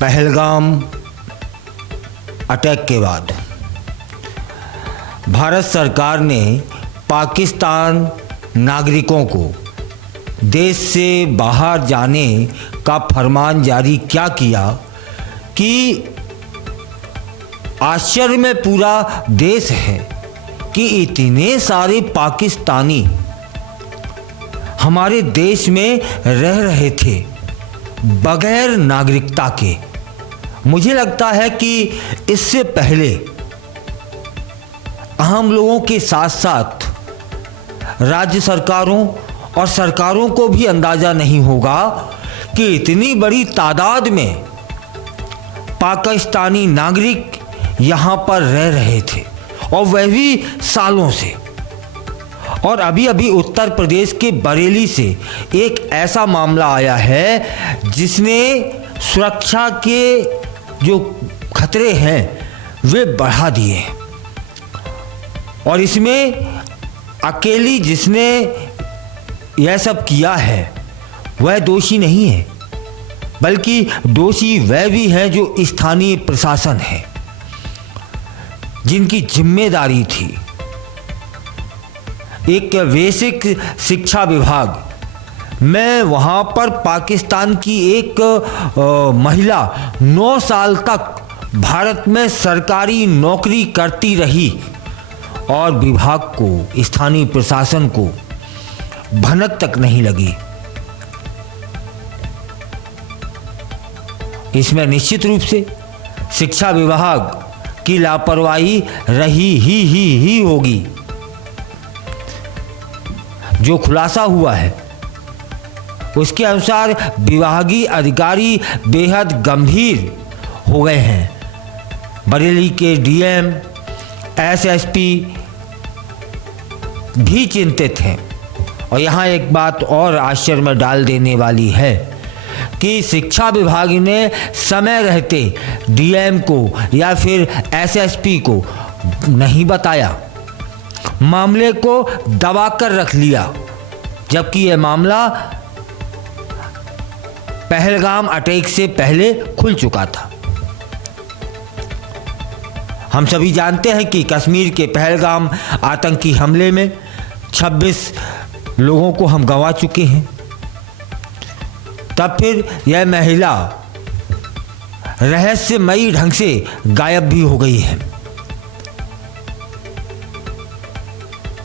Pahalgam attack के बाद भारत सरकार ने पाकिस्तान नागरिकों को देश से बाहर जाने का फरमान जारी क्या किया कि आश्चर्य में पूरा देश है कि इतने सारे पाकिस्तानी हमारे देश में रह रहे थे बगैर नागरिकता के। मुझे लगता है कि इससे पहले आम लोगों के साथ साथ राज्य सरकारों और सरकारों को भी अंदाज़ा नहीं होगा कि इतनी बड़ी तादाद में पाकिस्तानी नागरिक यहाँ पर रह रहे थे और वह भी सालों से। और अभी अभी उत्तर प्रदेश के बरेली से एक ऐसा मामला आया है जिसने सुरक्षा के जो खतरे हैं वे बढ़ा दिए और इसमें अकेली जिसने यह सब किया है वह दोषी नहीं है, बल्कि दोषी वह भी है जो स्थानीय प्रशासन है, जिनकी जिम्मेदारी थी एक बेसिक शिक्षा विभाग में वहाँ पर पाकिस्तान की एक महिला 9 साल तक भारत में सरकारी नौकरी करती रही और विभाग को, स्थानीय प्रशासन को भनक तक नहीं लगी। इसमें निश्चित रूप से शिक्षा विभाग की लापरवाही रही ही होगी। जो खुलासा हुआ है उसके अनुसार विभागीय अधिकारी बेहद गंभीर हो गए हैं। बरेली के डीएम, एसएसपी भी चिंतित हैं। और यहाँ एक बात और आश्चर्य में डाल देने वाली है कि शिक्षा विभाग ने समय रहते डीएम को या फिर एसएसपी को नहीं बताया, मामले को दबाकर रख लिया, जबकि यह मामला पहलगाम अटैक से पहले खुल चुका था। हम सभी जानते हैं कि कश्मीर के पहलगाम आतंकी हमले में 26 लोगों को हम गंवा चुके हैं। तब फिर यह महिला रहस्यमयी ढंग से गायब भी हो गई है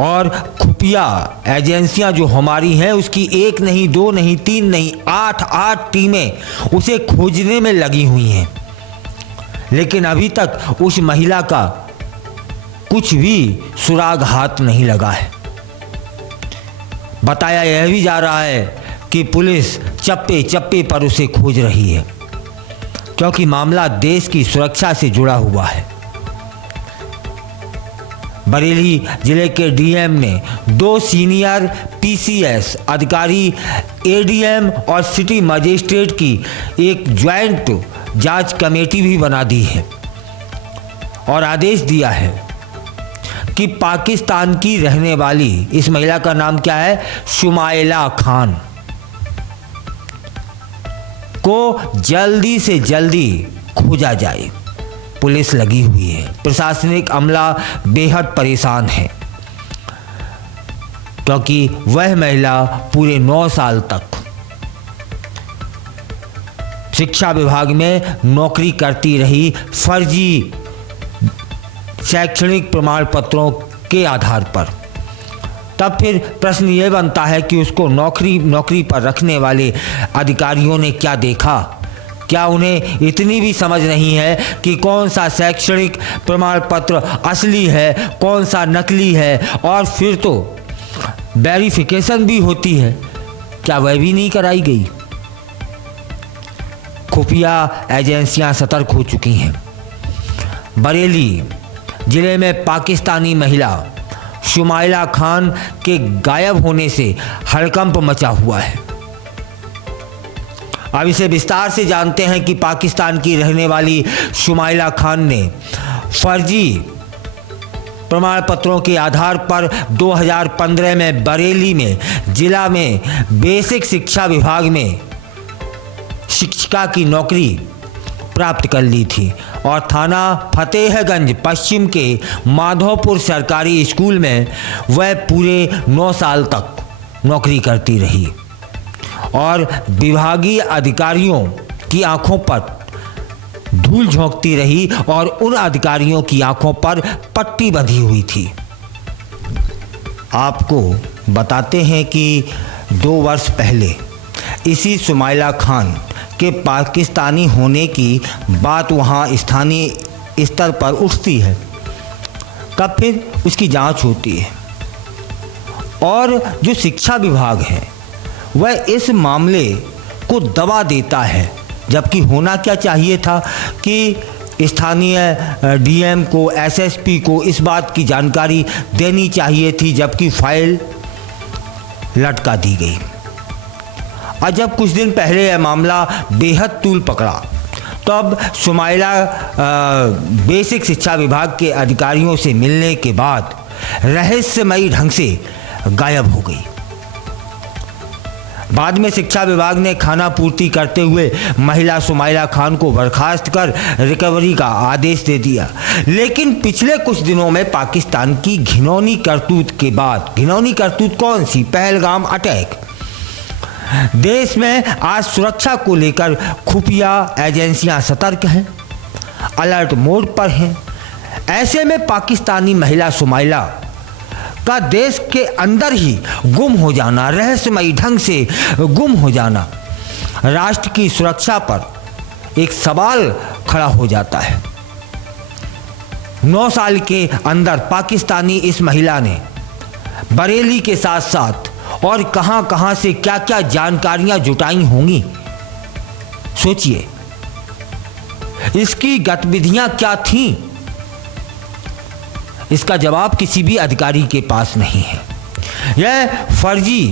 और खुफिया एजेंसियां जो हमारी हैं उसकी 1 नहीं 2 नहीं 3 नहीं 8 टीमें उसे खोजने में लगी हुई हैं, लेकिन अभी तक उस महिला का कुछ भी सुराग हाथ नहीं लगा है। बताया यह भी जा रहा है कि पुलिस चप्पे चप्पे पर उसे खोज रही है, क्योंकि मामला देश की सुरक्षा से जुड़ा हुआ है। बरेली जिले के डीएम ने 2 सीनियर पीसीएस अधिकारी, एडीएम और सिटी मजिस्ट्रेट की एक ज्वाइंट जांच कमेटी भी बना दी है और आदेश दिया है कि पाकिस्तान की रहने वाली इस महिला का नाम क्या है, शुमाइला खान, को जल्दी से जल्दी खोजा जाए। पुलिस लगी हुई है, प्रशासनिक अमला बेहद परेशान है, क्योंकि वह महिला पूरे 9 साल तक शिक्षा विभाग में नौकरी करती रही फर्जी शैक्षणिक प्रमाण पत्रों के आधार पर। तब फिर प्रश्न ये बनता है कि उसको नौकरी पर रखने वाले अधिकारियों ने क्या देखा? क्या उन्हें इतनी भी समझ नहीं है कि कौन सा शैक्षणिक प्रमाण पत्र असली है, कौन सा नकली है? और फिर तो वेरिफिकेशन भी होती है, क्या वह भी नहीं कराई गई? खुफिया एजेंसियां सतर्क हो चुकी हैं। बरेली जिले में पाकिस्तानी महिला शुमाइला खान के गायब होने से हड़कंप मचा हुआ है। अब इसे विस्तार से जानते हैं कि पाकिस्तान की रहने वाली शुमाइला खान ने फर्जी प्रमाण पत्रों के आधार पर 2015 में बरेली में जिला में बेसिक शिक्षा विभाग में शिक्षिका की नौकरी प्राप्त कर ली थी और थाना फतेहगंज पश्चिम के माधोपुर सरकारी स्कूल में वह पूरे 9 साल तक नौकरी करती रही और विभागीय अधिकारियों की आंखों पर धूल झोंकती रही और उन अधिकारियों की आंखों पर पट्टी बंधी हुई थी। आपको बताते हैं कि 2 वर्ष पहले इसी सुमाइला खान के पाकिस्तानी होने की बात वहाँ स्थानीय स्तर पर उठती है। तब फिर उसकी जांच होती है और जो शिक्षा विभाग है वह इस मामले को दबा देता है, जबकि होना क्या चाहिए था कि स्थानीय डीएम को, एसएसपी को इस बात की जानकारी देनी चाहिए थी, जबकि फाइल लटका दी गई। और जब कुछ दिन पहले यह मामला बेहद तूल पकड़ा तब सुमाइला बेसिक शिक्षा विभाग के अधिकारियों से मिलने के बाद रहस्यमयी ढंग से गायब हो गई। बाद में शिक्षा विभाग ने खाना पूर्ति करते हुए महिला सुमाइला खान को बर्खास्त कर रिकवरी का आदेश दे दिया। लेकिन पिछले कुछ दिनों में पाकिस्तान की घिनौनी करतूत के बाद, घिनौनी करतूत कौन सी? पहलगाम अटैक। देश में आज सुरक्षा को लेकर खुफिया एजेंसियां सतर्क हैं, अलर्ट मोड पर हैं। ऐसे में पाकिस्तानी महिला सुमाइला का देश के अंदर ही गुम हो जाना, रहस्यमयी ढंग से गुम हो जाना, राष्ट्र की सुरक्षा पर एक सवाल खड़ा हो जाता है। 9 साल के अंदर पाकिस्तानी इस महिला ने बरेली के साथ साथ और कहां से क्या क्या जानकारियां जुटाई होंगी, सोचिए इसकी गतिविधियां क्या थीं। इसका जवाब किसी भी अधिकारी के पास नहीं है। यह फर्जी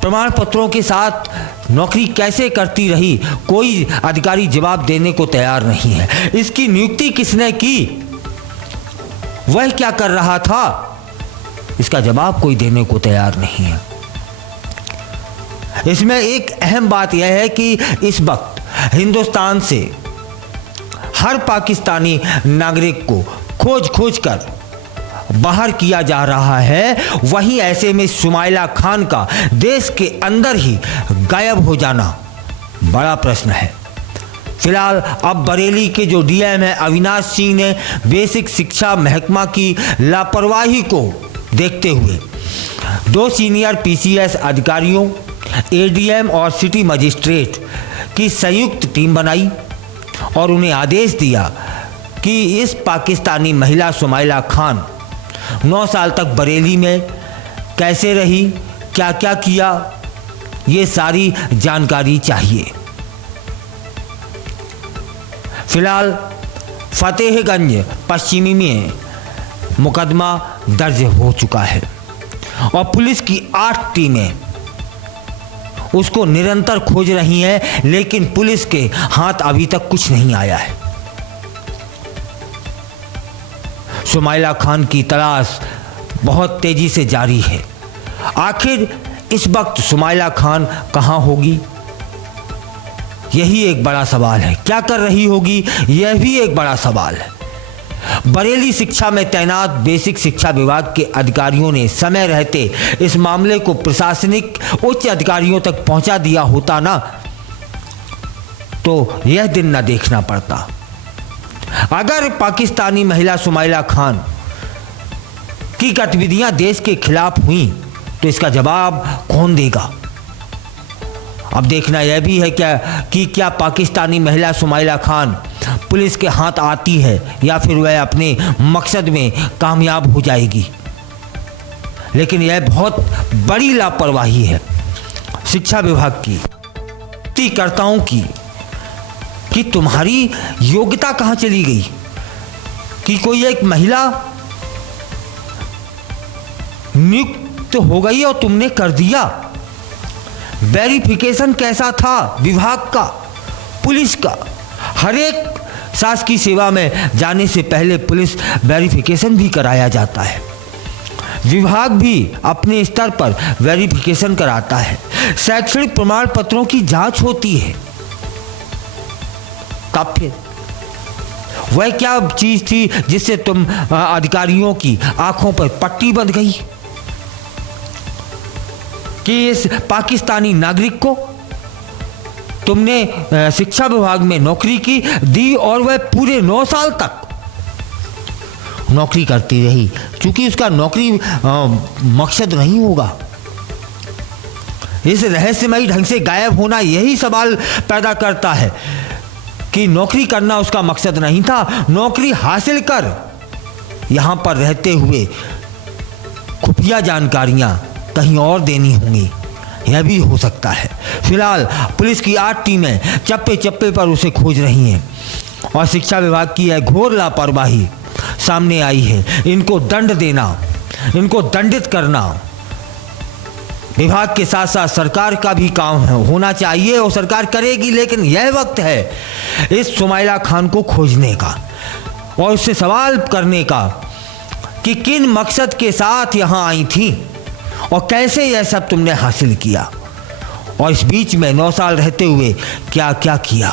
प्रमाण पत्रों के साथ नौकरी कैसे करती रही, कोई अधिकारी जवाब देने को तैयार नहीं है। इसकी नियुक्ति किसने की, वह क्या कर रहा था, इसका जवाब कोई देने को तैयार नहीं है। इसमें एक अहम बात यह है कि इस वक्त हिंदुस्तान से हर पाकिस्तानी नागरिक को खोज कर बाहर किया जा रहा है। वहीं ऐसे में सुमाइला खान का देश के अंदर ही गायब हो जाना बड़ा प्रश्न है। फिलहाल अब बरेली के जो डीएम है अविनाश सिंह ने बेसिक शिक्षा महकमा की लापरवाही को देखते हुए 2 सीनियर पीसीएस अधिकारियों, एडीएम और सिटी मजिस्ट्रेट की संयुक्त टीम बनाई और उन्हें आदेश दिया कि इस पाकिस्तानी महिला सुमाइला खान 9 साल तक बरेली में कैसे रही, क्या क्या किया, ये सारी जानकारी चाहिए। फिलहाल फतेहगंज पश्चिमी में मुकदमा दर्ज हो चुका है और पुलिस की 8 टीमें उसको निरंतर खोज रही हैं, लेकिन पुलिस के हाथ अभी तक कुछ नहीं आया है। सुमाइला खान की तलाश बहुत तेजी से जारी है। आखिर इस वक्त सुमाइला खान कहां होगी, यही एक बड़ा सवाल है। क्या कर रही होगी, यह भी एक बड़ा सवाल है। बरेली शिक्षा में तैनात बेसिक शिक्षा विभाग के अधिकारियों ने समय रहते इस मामले को प्रशासनिक उच्च अधिकारियों तक पहुंचा दिया होता ना, तो यह दिन न देखना पड़ता। अगर पाकिस्तानी महिला सुमाइला खान की गतिविधियां देश के खिलाफ हुई तो इसका जवाब कौन देगा। अब देखना यह भी है क्या पाकिस्तानी महिला सुमाइला खान पुलिस के हाथ आती है या फिर वह अपने मकसद में कामयाब हो जाएगी। लेकिन यह बहुत बड़ी लापरवाही है शिक्षा विभाग की, कर्ताओं की, कि तुम्हारी योग्यता कहां चली गई कि कोई एक महिला नियुक्त हो गई और तुमने कर दिया। वेरिफिकेशन कैसा था विभाग का, पुलिस का। हर एक शासकीय सेवा में जाने से पहले पुलिस वेरिफिकेशन भी कराया जाता है। विभाग भी अपने स्तर पर वेरिफिकेशन कराता है। शैक्षणिक प्रमाण पत्रों की जांच होती है। साहब फिर वह क्या चीज थी जिससे तुम अधिकारियों की आंखों पर पट्टी बंध गई कि इस पाकिस्तानी नागरिक को तुमने शिक्षा विभाग में नौकरी की दी और वह पूरे 9 साल तक नौकरी करती रही, क्योंकि उसका नौकरी मकसद नहीं होगा। इस रहस्यमयी ढंग से गायब होना यही सवाल पैदा करता है कि नौकरी करना उसका मकसद नहीं था, नौकरी हासिल कर यहाँ पर रहते हुए खुफिया जानकारियाँ कहीं और देनी होंगी, यह भी हो सकता है। फिलहाल पुलिस की 8 टीमें चप्पे चप्पे पर उसे खोज रही हैं और शिक्षा विभाग की यह घोर लापरवाही सामने आई है। इनको दंड देना, इनको दंडित करना विभाग के साथ साथ सरकार का भी काम होना चाहिए और सरकार करेगी, लेकिन यह वक्त है इस सुमाइला खान को खोजने का और उससे सवाल करने का कि किन मकसद के साथ यहाँ आई थी और कैसे यह सब तुमने हासिल किया और इस बीच में 9 साल रहते हुए क्या क्या किया।